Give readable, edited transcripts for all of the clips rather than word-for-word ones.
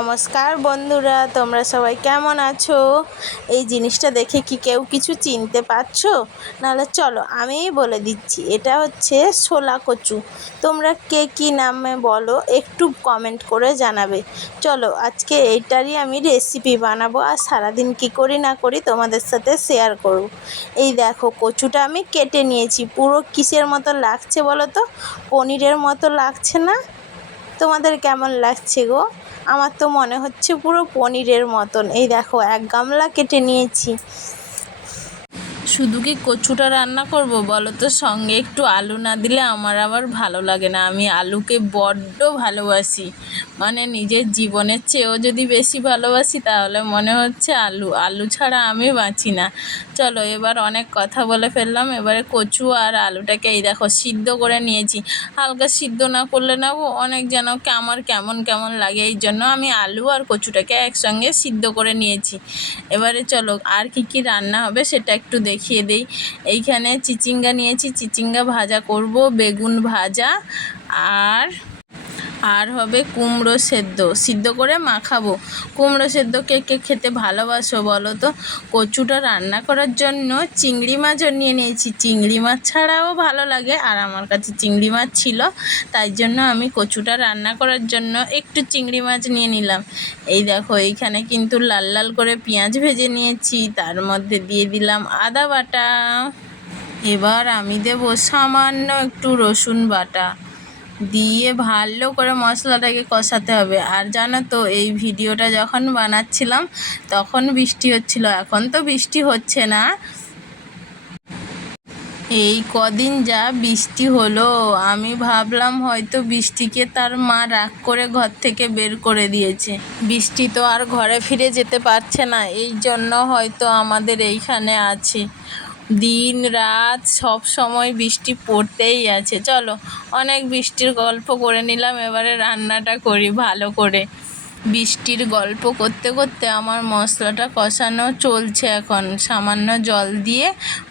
নমস্কার বন্ধুরা, তোমরা সবাই কেমন আছো? এই জিনিসটা দেখে কি কেউ কিছু চিনতে পারছো? নাহলে চলো আমিই বলে দিচ্ছি, এটা হচ্ছে শোলা কচু। তোমরা কে কী নামে বলো একটু কমেন্ট করে জানাবে। চলো আজকে এইটারই আমি রেসিপি বানাবো, আর সারাদিন কি করি না করি তোমাদের সাথে শেয়ার করব। এই দেখো কচুটা আমি কেটে নিয়েছি। পুরো কিসের মতো লাগছে বলো তো? পনিরের মতো লাগছে না? তোমাদের কেমন লাগছে গো? আমার তো মনে হচ্ছে পুরো পনিরের মতন। এই দেখো এক গামলা কেটে নিয়েছি। শুধু কি কচুটা রান্না করব বলো তো? সঙ্গে একটু আলু না দিলে আমার আবার ভালো লাগে না। আমি আলুকে বড্ড ভালোবাসি, মানে নিজের জীবনের চেয়েও যদি বেশি ভালোবাসি তাহলে মনে হচ্ছে আলু ছাড়া আমি বাঁচি না। চলো এবার অনেক কথা বলে ফেললাম। এবারে কচু আর আলুটাকে এই দেখো সিদ্ধ করে নিয়েছি। হালকা সিদ্ধ না করলে না অনেক যেন আমার কেমন কেমন লাগে, এই জন্য আমি আলু আর কচুটাকে একসঙ্গে সিদ্ধ করে নিয়েছি। এবারে চলো আর কি রান্না হবে সেটা একটু দেখিয়ে দেই। এইখানে চিচিঙ্গা নিয়েছি, চিচিঙ্গা ভাজা করব, বেগুন ভাজা আর হবে কুমড়ো সিদ্ধ করে মাখাবো। কুমড়ো সেদ্ধ কে কে খেতে ভালোবাসো বলো তো? কচুটা রান্না করার জন্য চিংড়ি মাছও নিয়ে নিয়েছি। চিংড়ি মাছ ছাড়াও ভালো লাগে, আর আমার কাছে চিংড়ি মাছ ছিল, তাই জন্য আমি কচুটা রান্না করার জন্য একটু চিংড়ি মাছ নিয়ে নিলাম। এই দেখো এইখানে কিন্তু লাল লাল করে পেঁয়াজ ভেজে নিয়েছি, তার মধ্যে দিয়ে দিলাম আদা বাটা। এবার আমি দেব সামান্য একটু রসুন বাটা, দিয়ে ভালো করে মশলাটাকে কষাতে হবে। আর জানো তো এই ভিডিওটা যখন বানাচ্ছিলাম তখন বৃষ্টি হচ্ছিল, এখন তো বৃষ্টি হচ্ছে না। এই কদিন যা বৃষ্টি হলো, আমি ভাবলাম হয়তো বৃষ্টিকে তার মা রাগ করে ঘর থেকে বের করে দিয়েছে। বৃষ্টি তো আর ঘরে ফিরে যেতে পারছে না, এই জন্য হয়তো আমাদের এইখানে আছে। দিন রাত সব সময় বৃষ্টি পড়তেই আছে। চলো অনেক বৃষ্টির গল্প করে নিলাম, এবারে রান্নাটা করি ভালো করে। বৃষ্টির গল্প করতে করতে আমার মশলাটা কষানো চলছে। এখন সামান্য জল দিয়ে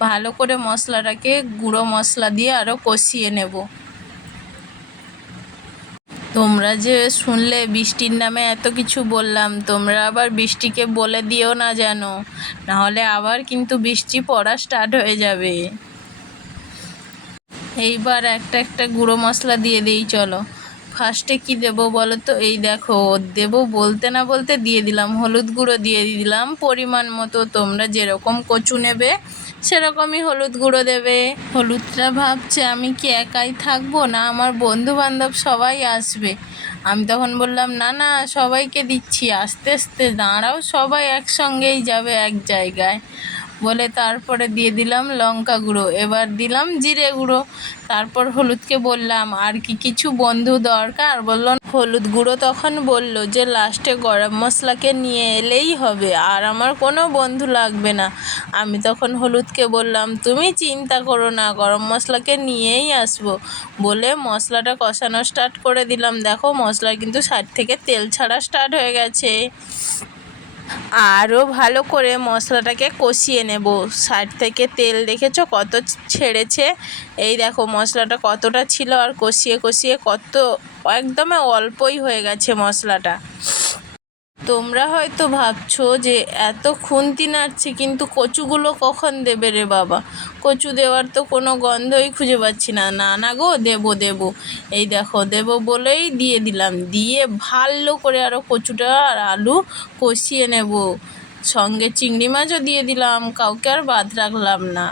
ভালো করে মশলাটাকে গুঁড়ো মশলা দিয়ে আরও কষিয়ে নেব। তোমরা যে শুনলে বৃষ্টির নামে এত কিছু বললাম, তোমরা আবার বৃষ্টিকে বলে দিও না যেন, নাহলে আবার কিন্তু বৃষ্টি পড়া স্টার্ট হয়ে যাবে। এইবার একটা একটা গুঁড়ো মশলা দিয়ে দিই। চলো ফার্স্টে কি দেবো বলো তো? এই দেখো দেবো বলতে না বলতে দিয়ে দিলাম হলুদ গুঁড়ো, দিয়ে দিলাম পরিমাণ মতো। তোমরা যেরকম কচু নেবে সেরকমই হলুদ গুঁড়ো দেবে। হলুদটা ভাবছে আমি কি একাই থাকবো, না আমার বন্ধু বান্ধব সবাই আসবে। আমি তখন বললাম না না, সবাইকে দিচ্ছি, আস্তে আস্তে দাঁড়াও, সবাই একসঙ্গেই যাবে এক জায়গায় বলে। তারপরে দিয়ে দিলাম লঙ্কা গুঁড়ো, এবার দিলাম জিরে গুঁড়ো, তারপর হলুদকে বললাম আর কি কিছু বন্ধু দরকার, বলল হলুদ গুঁড়ো। তখন বলল যে লাস্টে গরম মশলাকে নিয়ে এলেই হবে, আর আমার কোনো বন্ধু লাগবে না। আমি তখন হলুদকে বললাম তুমি চিন্তা করো না, গরম মশলাকে নিয়েই আসবো বলে মশলাটা কষানো স্টার্ট করে দিলাম। দেখো মশলা কিন্তু সাইড থেকে তেল ছাড়া স্টার্ট হয়ে গেছে। আরও ভালো করে মশলাটাকে কষিয়ে নেব। সাইড থেকে তেল দেখেছো কত ছেড়েছে? এই দেখো মশলাটা কতটা ছিল, আর কষিয়ে কষিয়ে কত একদমই অল্পই হয়ে গেছে মশলাটা। তোমরা হয়তো ভাবছো যে এত খুন্তি নাড়ছি, কিন্তু কচুগুলো কখন দেবে রে বাবা? কচু দেওয়ার তো কোনো গন্ধই খুঁজে পাচ্ছি না। না না গো, দেবো। এই দেখো দেবো বলেই দিয়ে দিলাম। দিয়ে ভালো করে আরও কচুটা আর আলু কষিয়ে নেব। সঙ্গে চিংড়ি মাছও দিয়ে দিলাম, কাউকে আর বাদ রাখলাম না।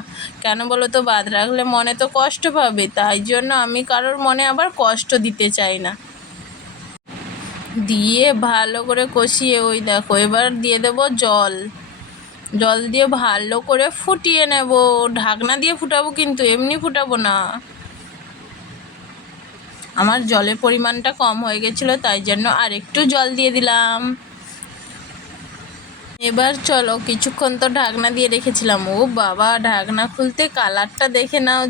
কেন বলো তো? বাদ রাখলে মনে তো কষ্ট পাবে, তাই জন্য আমি কারোর মনে আবার কষ্ট দিতে চাই না। দিয়ে ভালো করে কষিয়ে ওই দেখো এবার দিয়ে দেবো জল দিয়ে ভালো করে ফুটিয়ে নেব। ঢাকনা দিয়ে ফুটাবো, কিন্তু এমনি ফুটাবো না। আমার জলের পরিমাণটা কম হয়ে গেছিলো, তাই জন্য আর একটু জল দিয়ে দিলাম। এবার চলো কিছুক্ষণ তো ঢাকনা দিয়ে রেখেছিলাম। ও বাবা, ঢাকনা খুলতে কালারটা দেখে নাও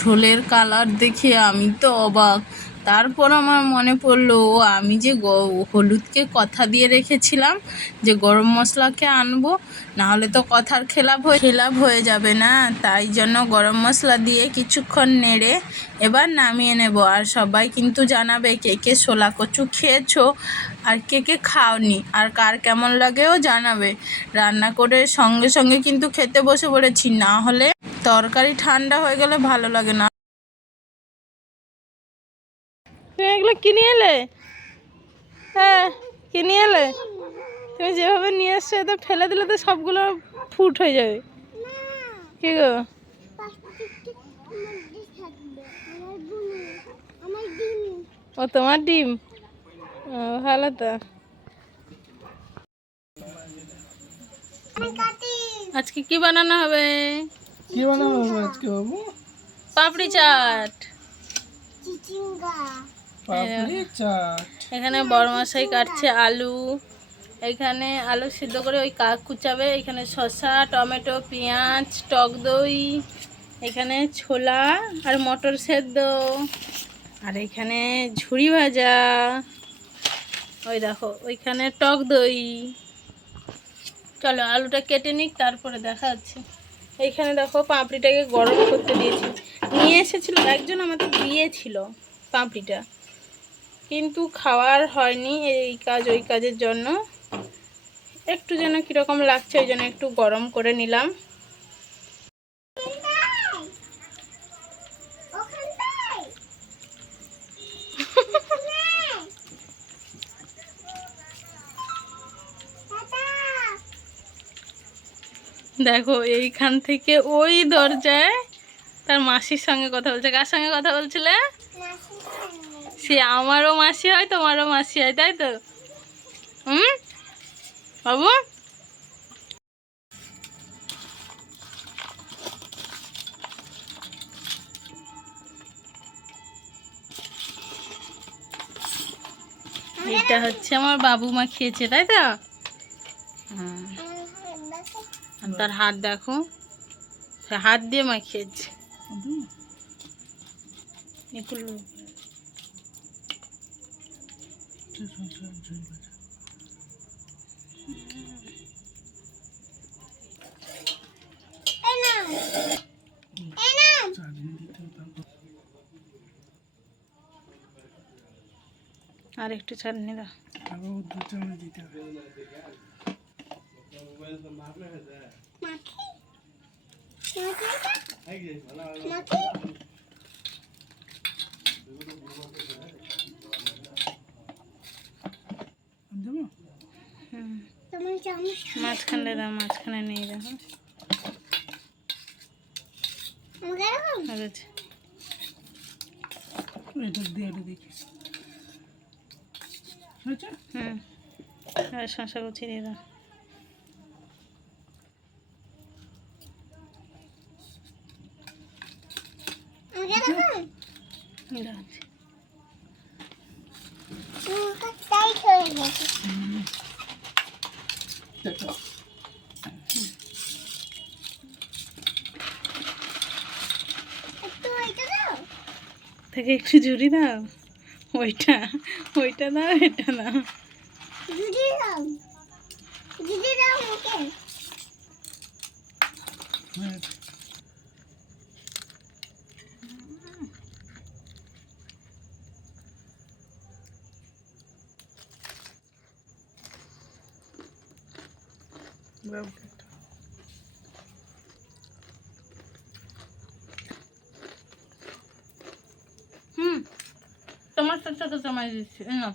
ঝোলের কালার দেখে আমি তো অবাক। তারপর আমার মনে পড়লো আমি যে হলুদকে কথা দিয়ে রেখেছিলাম যে গরম মশলাকে আনবো, নাহলে তো কথার খেলাপ হয়ে যাবে না। তাই জন্য গরম মশলা দিয়ে কিছুক্ষণ নেড়ে এবার নামিয়ে নেব। আর সবাই কিন্তু জানাবে কে কে শোলা কচু খেয়েছো আর কে কে খাওনি, আর কার কেমন লাগেও জানাবে। রান্না করে সঙ্গে সঙ্গে কিন্তু খেতে বসে পড়েছি, না হলে তরকারি ঠান্ডা হয়ে গেলে ভালো লাগে না। তুমি এগুলো কিনে এলে? হ্যাঁ, কিনে এলে। তুমি যেভাবে নিয়ে এসছো তো ফেলে দিলে তো সবগুলো ফুট হয়ে যাবে। কি গো? ও তোমার ডিম? ও ভালো তো। আজকে কি বানানো হবে? কি বানানো হবে আজকে বাবু? পাপড়ি চাট। পাপড়ি চাট। এখানে বড়মশাই কাটছে আলু, এখানে আলু সিদ্ধ করে ওই কাক কুচাবে, এখানে শসা, টমেটো, পেঁয়াজ, টক দই, এখানে ছোলা আর মটর সেদ্ধ, আর এখানে ঝুড়ি ভাজা, ওই দেখো ওইখানে টক দই। চলো আলুটা কেটে নিক, তারপরে দেখা যাচ্ছে। এইখানে দেখো পাঁপড়িটাকে গরম করতে দিয়েছি, নিয়ে এসেছিল একজন আমাদের দিয়েছিল পাঁপড়িটা, কিন্তু খাওয়ার হয়নি এই কাজ ওই কাজের জন্য। একটু যেন কীরকম লাগছে ওই জন্য একটু গরম করে নিলাম। দেখো এইখান থেকে ওই দরজায় তার মাসির সঙ্গে কথা বলছে। কার সঙ্গে কথা বলছিলে? সে আমারও মাসি হয় তোমারও মাসি হয়, তাই তো? বাবু এটা হচ্ছে আমার বাবু মা খেয়েছে, তাই তো? আর তার হাত দেখো, সে হাত দিয়ে মা খেয়েছে। আর একটু চাটনি দাও। মাঝখানে দাও, মাঝখানে নেই দেখো। শশা কুচি দিয়ে দাও। থেকে একটু ঝুড়ি দাও, ওইটা ওইটা দাও, এটা দাও। তোমার সাথে তো জমাই দিচ্ছি না।